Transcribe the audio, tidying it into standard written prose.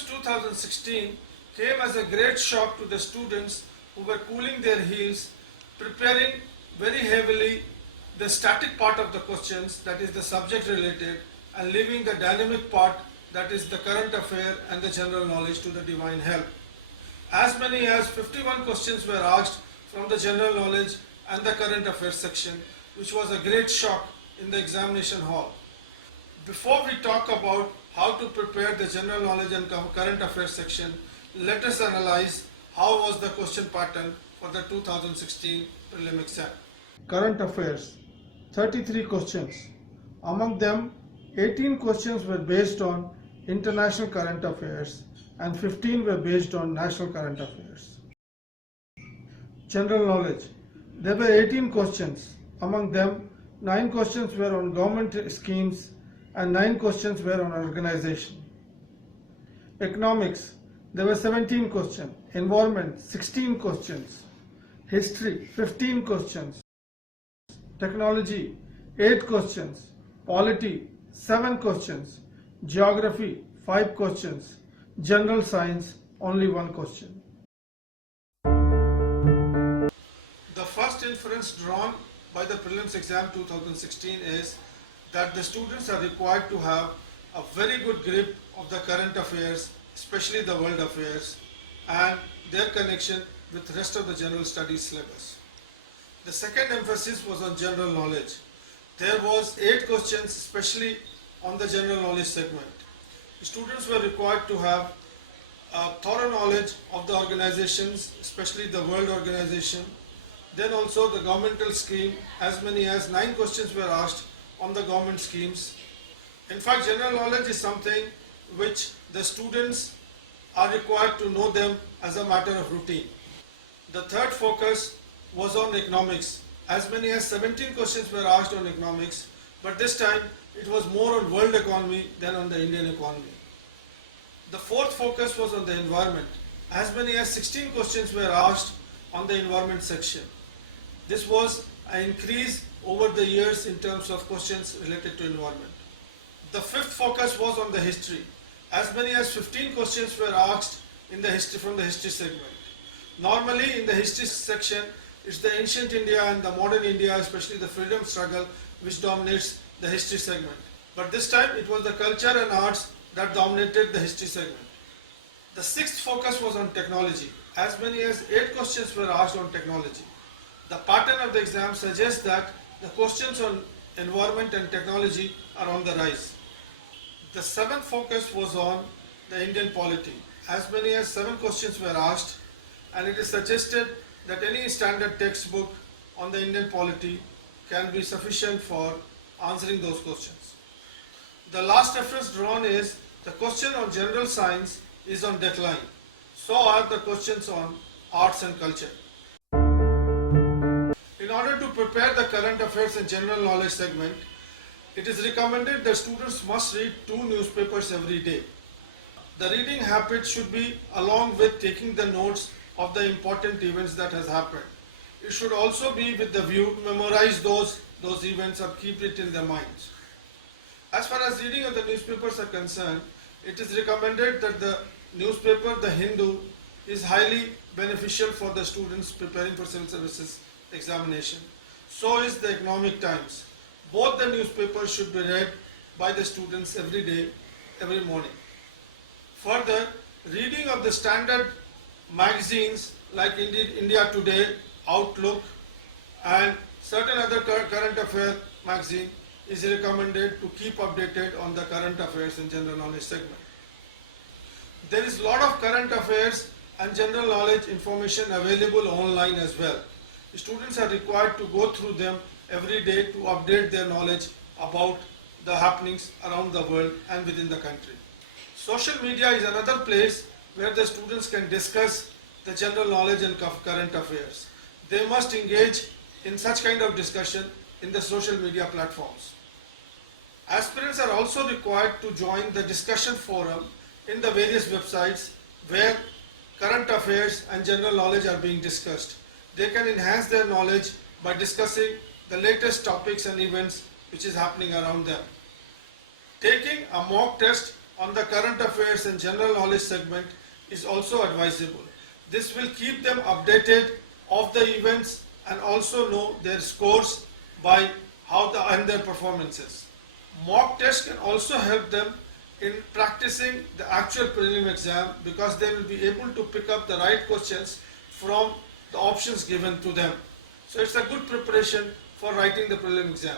prelims 2016 came as a great shock to the students who were cooling their heels, preparing very heavily the static part of the questions, that is the subject related, and leaving the dynamic part, that is the current affair and the general knowledge, to the divine help. As many as 51 questions were asked from the general knowledge and the current affairs section, which was a great shock in the examination hall. Before we talk about how to prepare the general knowledge and current affairs section, let us analyze how was the question pattern for the 2016 prelim exam. Current affairs, 33 questions. Among them, 18 questions were based on international current affairs and 15 were based on national current affairs. General knowledge, there were 18 questions. Among them, 9 questions were on government schemes and 9 questions were on organization. Economics, there were 17 questions. Environment, 16 questions. History, 15 questions. Technology, 8 questions. Polity, 7 questions. Geography, 5 questions. General science, only 1 question. The first inference drawn by the prelims exam 2016 is that the students are required to have a very good grip of the current affairs, especially the world affairs, and their connection with the rest of the general studies syllabus. The second emphasis was on general knowledge. There was 8 questions especially on the general knowledge segment. The students were required to have a thorough knowledge of the organizations, especially the World Organization. Then also the governmental scheme, as many as 9 questions were asked on the government schemes. In fact, general knowledge is something which the students are required to know them as a matter of routine. The third focus was on economics. As many as 17 questions were asked on economics, but this time it was more on world economy than on the Indian economy. The fourth focus was on the environment. As many as 16 questions were asked on the environment section. This was an increase over the years in terms of questions related to environment. The fifth focus was on the history. As many as 15 questions were asked in the history from the history segment. Normally in the history section, it's the ancient India and the modern India, especially the freedom struggle, which dominates the history segment. But this time it was the culture and arts that dominated the history segment. The sixth focus was on technology. As many as 8 questions were asked on technology. The pattern of the exam suggests that the questions on environment and technology are on the rise. The seventh focus was on the Indian polity. As many as 7 questions were asked, and it is suggested that any standard textbook on the Indian polity can be sufficient for answering those questions. The last reference drawn is the question on general science is on decline. So are the questions on arts and culture. In order to prepare the current affairs and general knowledge segment, it is recommended that students must read 2 newspapers every day. The reading habit should be along with taking the notes of the important events that has happened. It should also be with the view to memorize those events or keep it in their minds. As far as reading of the newspapers are concerned, it is recommended that the newspaper, The Hindu, is highly beneficial for the students preparing for civil services examination. So is the Economic Times. Both the newspapers should be read by the students every day, every morning. Further, reading of the standard magazines like India Today, Outlook, and certain other current affair magazine is recommended to keep updated on the current affairs and general knowledge segment. There is a lot of current affairs and general knowledge information available online as well. Students are required to go through them every day to update their knowledge about the happenings around the world and within the country. Social media is another place where the students can discuss the general knowledge and current affairs. They must engage in such kind of discussion in the social media platforms. Aspirants are also required to join the discussion forum in the various websites where current affairs and general knowledge are being discussed. They can enhance their knowledge by discussing the latest topics and events which is happening around them. Taking a mock test on the current affairs and general knowledge segment is also advisable. This will keep them updated of the events and also know their scores by and their performances. Mock tests can also help them in practicing the actual prelim exam because they will be able to pick up the right questions from the options given to them. So it's a good preparation for writing the prelim exam.